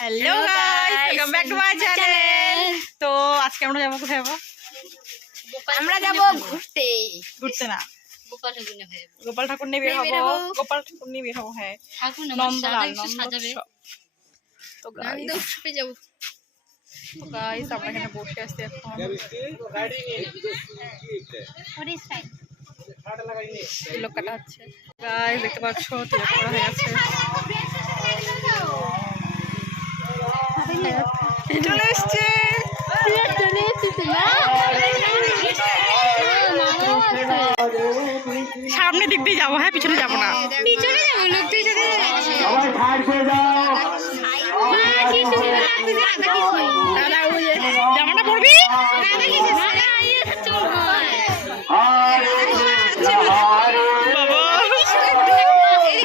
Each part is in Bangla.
Hello guys, welcome back to my channel. তো আজকে আমরা যাবো কোথায়? আমরা যাব ঘুরতে। ঘুরতে না, গোপাল ঠাকুর নিয়ে বের হবো। গোপাল ঠাকুর নিয়ে বের হবো। হ্যাঁ, নন্দলাল নন্দোৎসব। তো গাইস আমরা এখানে বসে আছি এখন। তিলক কাটা হচ্ছে গাইস, দেখতে পাচ্ছ তিলক করা হয়ে গেছে। চলে এসছে সামনের দিক দিয়ে যাবো। হ্যাঁ, পিছনে যাবো না, পিছনে যাবো। লোক তুই যদি জামাটা পরবি।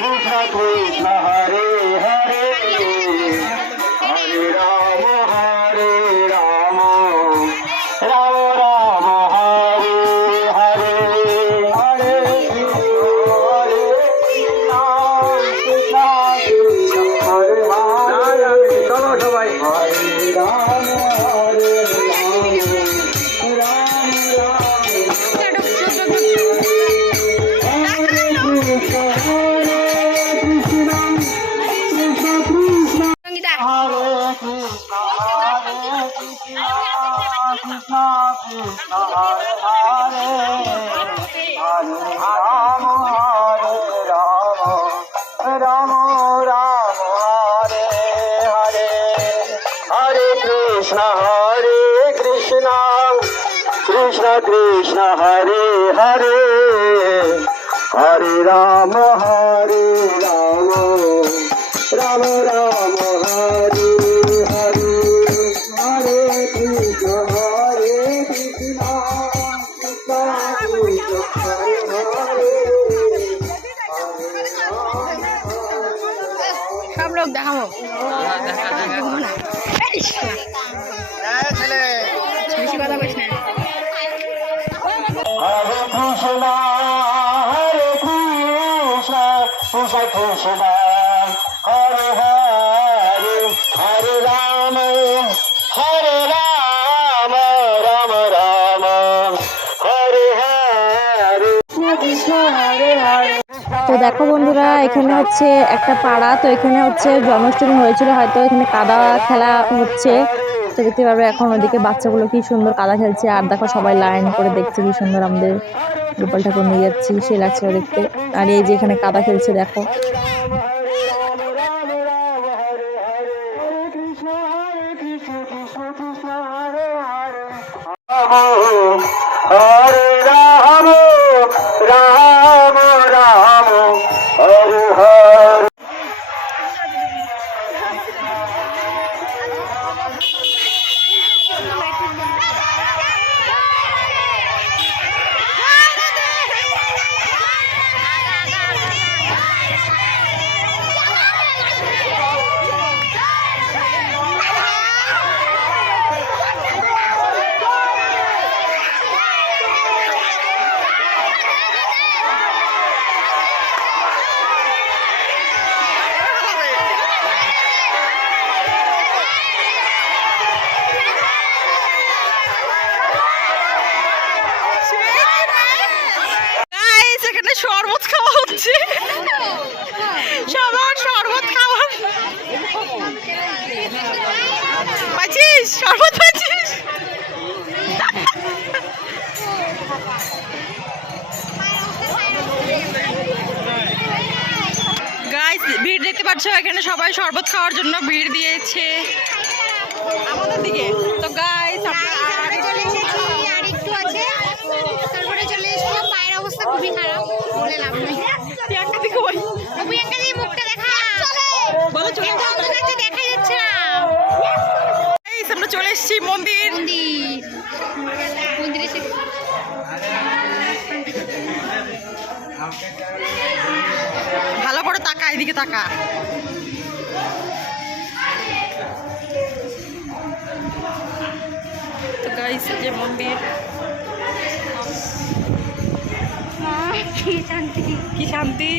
कृष्ण कृष्ण हरे हरे हरे राम राम राम हरे हरे हरे कृष्ण कृष्ण कृष्ण कृष्ण हरे हरे। সব লোক দেখাবো। বেশি কথা বলিস না। हरे कृष्ण कृष्ण कृष्ण हरे हरे हरे राम राम राम हरे हरे कृष्ण हरे हरे। তো দেখো বন্ধুরা, এখানে হচ্ছে একটা পাড়া। তো এখানে হচ্ছে জন্মাষ্টমী হয়েছিল, হয়তো এখানে কাদা খেলা হচ্ছে। তো দেখতে পারবে এখন ওদিকে বাচ্চাগুলো কি সুন্দর কাদা খেলছে। আর দেখো সবাই লাইন করে দেখছে কি সুন্দর আমাদের গোপাল ঠাকুর নিয়ে যাচ্ছি, সে লাগছে দেখতে। আর এই যে এখানে কাদা খেলছে দেখো। हरे राम राम राम हरे हरे। শরবত খাওয়া হচ্ছে, সবার শরবত খাওয়ার পাচ্ছিস, শরবত পাচ্ছিস। গাইস ভিড় দেখতে পাচ্ছ, এখানে সবাই শরবত খাওয়ার জন্য ভিড় দিয়েছে আমাদের দিকে। তো গাইস আর একটু আছে, তারপরে চলে এসো। পায়ের অবস্থা খুবই খারাপ, বলে লাভ নেই। প্রিয়াঙ্কা দিকে বল, প্রিয়াঙ্কা দি মুখটা দেখা বলো চলে আমাদের কাছে দেখা যাচ্ছে না। গাইস আমরা চলে এসেছি মন্দির। মন্দিরে ভালো করে তাকা, এদিকে তাকা। তো গাইস যে মন্দির, কি শান্তি।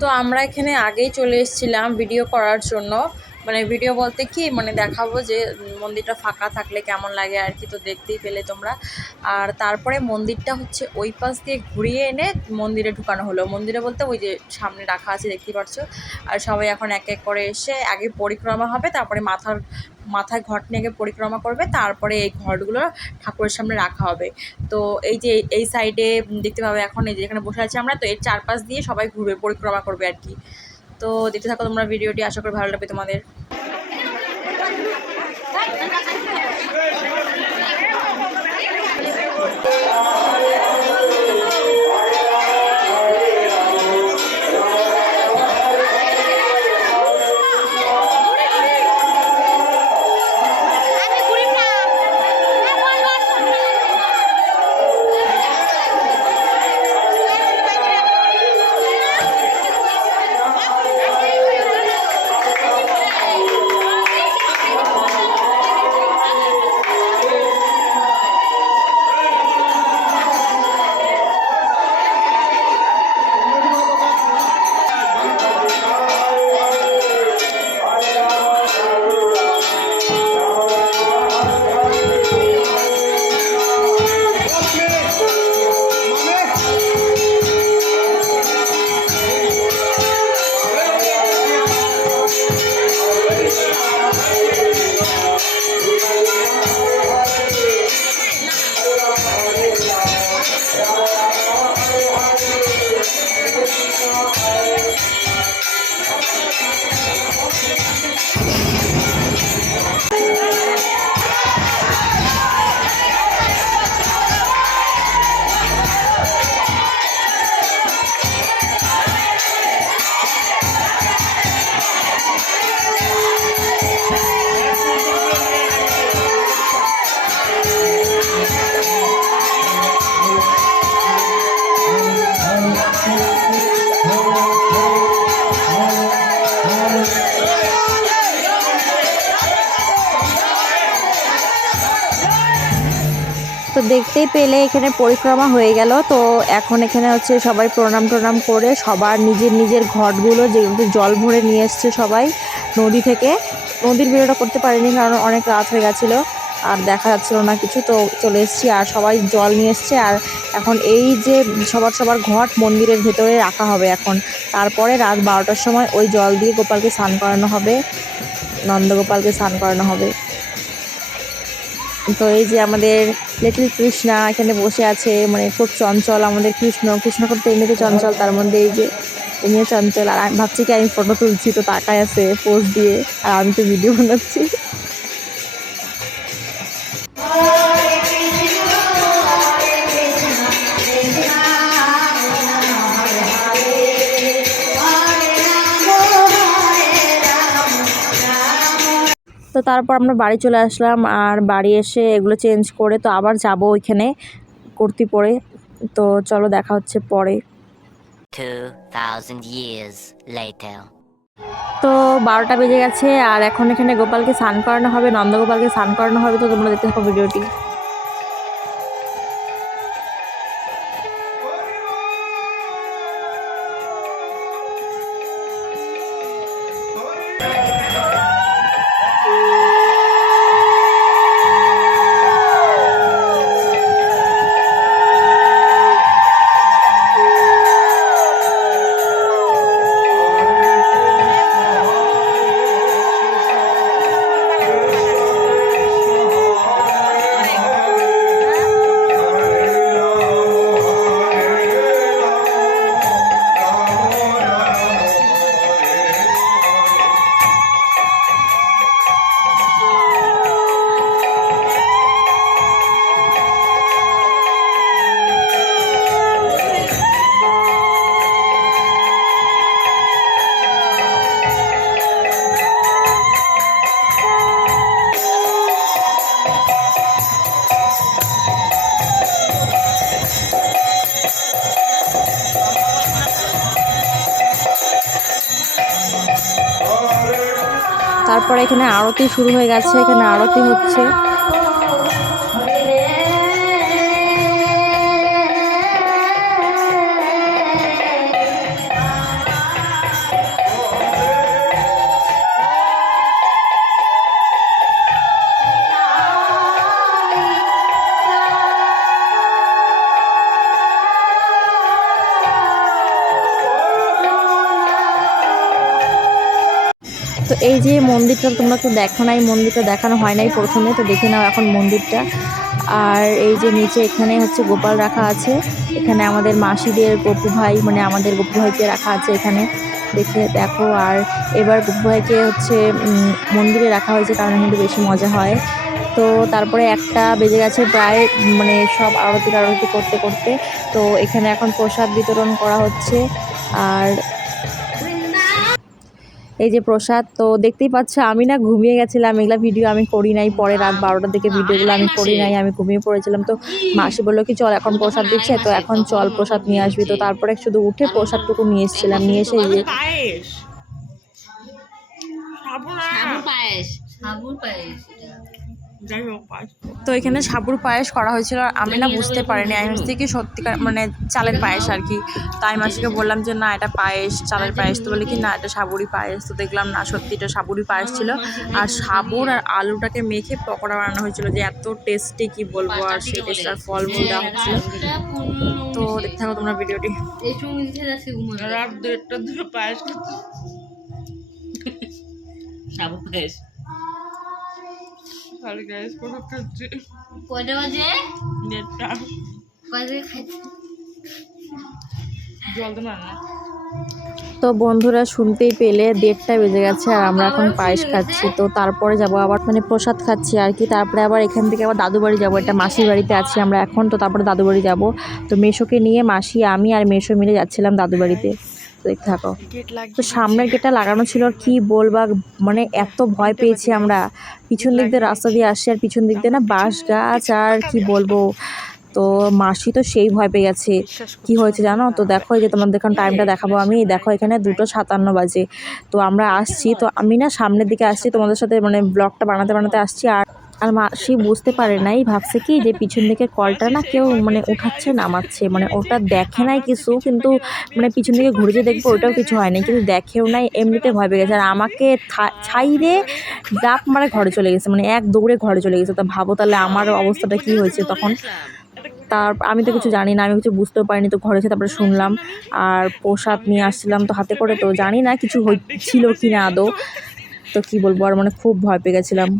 তো আমরা এখানে আগেই চলে এসেছিলাম ভিডিও করার জন্য। মানে ভিডিও বলতে কি মানে দেখাবো যে মন্দিরটা ফাঁকা থাকলে কেমন লাগে আর কি, তো দেখতেই পেলে তোমরা। আর তারপরে মন্দিরটা হচ্ছে ওই পাশ দিয়ে ঘুরিয়ে এনে মন্দিরে ঢুকানো হলো। মন্দিরে বলতে ওই যে সামনে রাখা আছে দেখতেই পাচ্ছ। আর সবাই এখন এক এক করে এসে আগে পরিক্রমা হবে, তারপরে মাথায় ঘট নিয়ে আগে পরিক্রমা করবে, তারপরে এই ঘটগুলো ঠাকুরের সামনে রাখা হবে। তো এই যে এই সাইডে দেখতে পাবে এখন এই যে এখানে বসে আছি আমরা, তো এর চারপাশ দিয়ে সবাই ঘুরবে, পরিক্রমা করবে আর কি। তো দেখতে থাকো তোমরা ভিডিওটি, আশা করি ভালো লাগবে তোমাদের। তো দেখতেই পেলে এখানে পরিক্রমা হয়ে গেল। তো এখন এখানে হচ্ছে সবাই প্রণাম করে সবার নিজের ঘটগুলো যেগুলো জল ভরে নিয়ে এসছে সবাই নদী থেকে। নদীর ভিডিওটা করতে পারিনি কারণ অনেক রাত হয়ে গেছিলো আর দেখা যাচ্ছিল না কিছু, তো চলে এসেছি। আর সবাই জল নিয়ে এসছে, আর এখন এই যে সবার ঘট মন্দিরের ভেতরে রাখা হবে এখন। তারপরে রাত 12টার সময় ওই জল দিয়ে গোপালকে স্নান করানো হবে, নন্দগোপালকে স্নান করানো হবে। তো এই যে আমাদের লিটল কৃষ্ণা এখানে বসে আছে, মানে খুব চঞ্চল আমাদের কৃষ্ণ করতে এমনিতে চঞ্চল, তার মধ্যে এই যে এমনি চঞ্চল। আর আমি ভাবছি কি আমি ফটো তুলছি, তো তাকায় আছে পোজ দিয়ে, আর আমি তো ভিডিও বানাচ্ছি। তো তারপর আমরা বাড়ি চলে আসলাম, আর বাড়ি এসে এগুলো চেঞ্জ করে তো আবার যাব ওইখানে কুর্তি পরে। তো চলো দেখা হচ্ছে পরে। 2000 years later. তো 12টা বেজে গেছে, আর এখন এখানে গোপালকে স্নান করানো হবে, নন্দগোপালকে স্নান করানো হবে। তো তোমরা দেখতে থাকো ভিডিওটি। তারপরে এখানে আরতি শুরু হয়ে গেছে, এখানে আরতি হচ্ছে। এই যে মন্দিরটা তোমরা তো দেখো নাই, মন্দিরটা দেখানো হয় নাই প্রথমে, তো দেখে নাও এখন মন্দিরটা। আর এই যে নিচে এখানে হচ্ছে গোপাল রাখা আছে, এখানে আমাদের মাসিদের গপু ভাই, মানে আমাদের গপু ভাইকে রাখা আছে এখানে, দেখো। আর এবার গপু ভাইকে হচ্ছে মন্দিরে রাখা হয়েছে, কারণ কিন্তু বেশি মজা হয়। তো তারপরে 1টা বেজে গেছে প্রায়, মানে সব আরতি করতে করতে। তো এখানে এখন প্রসাদ বিতরণ করা হচ্ছে। আর এই যে প্রসাদ, তো দেখতেই পাচ্ছ আমি না ঘুমিয়ে গেছিলাম, এগুলা ভিডিও আমি করি নাই, পরে রাত 12টার দিকে ভিডিওগুলো আমি করি নাই, আমি ঘুমিয়ে পড়েছিলাম। তো মাসি বললো কি চল এখন প্রসাদ দিচ্ছে, তো এখন চল প্রসাদ নিয়ে আসবি। তো তারপরে শুধু উঠে প্রসাদটুকু নিয়ে এসেছিলাম, নিয়ে এসে এই যে তো এখানে সাবুর পায়েস করা হয়েছিল। আমি না বুঝতে পারিনি, আমি ভাবছি কি সত্যিকার মানে চালের পায়েস আর কি। তাই মাসিকে বললাম যে না এটা পায়েস, চালের পায়েস। তো বলে কি না এটা সাবুরই পায়েস। তো দেখলাম না সত্যি এটা সাবুরই পায়েস ছিল। আর সাবুর আর আলুটাকে মেখে পকোড়া বানানো হয়েছিল, যে এত টেস্টি কি বলবো। আর সেই টেস্ট আর ফলমূল দেওয়া হচ্ছিল। তো দেখতে থাকো তোমরা ভিডিওটি। রাত 1:30টার দিকে পায়েস সাবু পায়েস খালি গাইস প্রসাদ খাচ্ছি। কয়টা বাজে? 1:30টা। কয়টা খাইছি? জল দেবো না। তো বন্ধুরা শুনতেই পেলে 1:30টা বেজে গেছে, আর আমরা এখন পায়েস খাচ্ছি। তো তারপরে যাব আবার মানে প্রসাদ খাচ্ছি আর কি। তারপরে আবার এখান থেকে আবার দাদু বাড়ি যাবো, এটা মাসির বাড়িতে আছি আমরা এখন। তো তারপরে দাদু বাড়ি যাবো। তো মেশোকে নিয়ে মাসি, আমি আর মেশো মিলে যাচ্ছিলাম দাদু বাড়িতে। দেখতে থাকো। তো সামনের গেটটা লাগানো ছিল, আর কি বলবা মানে এত ভয় পেয়েছি আমরা। পিছন দিক দিয়ে রাস্তা দিয়ে আসছি, আর পিছন দিক দিয়ে না বাঁশ গাছ, আর কি বলবো। তো মাসি তো সেই ভয় পেয়ে গেছে। কি হয়েছে জানো তো? দেখো এই যে তোমাদের এখন টাইমটা দেখাবো আমি, দেখো এখানে 2:57 বাজে। তো আমরা আসছি, তো আমি না সামনের দিকে আসছি তোমাদের সাথে মানে ব্লগটা বানাতে আসছি। আর মাসি বুঝতে পারে নাই, ভাবছে কি যে পিছন দিকে কলটা না কেউ মানে উঠাচ্ছে নামাচ্ছে, মানে ওটা দেখে নাই কিছু, কিন্তু মানে পিছন দিকে ঘুরে যে দেখবো ওটাও কিছু হয়নি, কিন্তু দেখেও নাই, এমনিতে ভয় পেয়ে গেছে। আর আমাকে ছাইরে জাপ মারে ঘরে চলে গেছে, মানে এক দৌড়ে ঘরে চলে গেছে। তা ভাবো তাহলে আমার অবস্থাটা কি হয়েছে তখন। আমি তো কিছু জানি না, আমি কিছু বুঝতেও পারিনি। তো ঘরে এসে তারপরে শুনলাম। আর প্রসাদ নিয়ে আসছিলাম তো হাতে করে, তো জানি না কিছু ছিল কি না আদৌ। তো কি বলবো, আর মানে খুব ভয় পেয়ে গেছিলাম।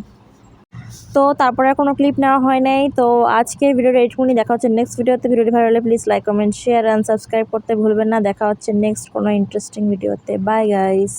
তো তারপরে আর কোনো ক্লিপ নেওয়া হয় নাই। তো আজকের ভিডিওটা এইটুকুনি, দেখা হচ্ছে নেক্সট ভিডিওতে। ভিডিওটি ভালো লাগলে please like, comment, share and subscribe করতে ভুলবেন না। দেখা হচ্ছে নেক্সট কোনো ইন্টারেস্টিং ভিডিওতে। Bye guys.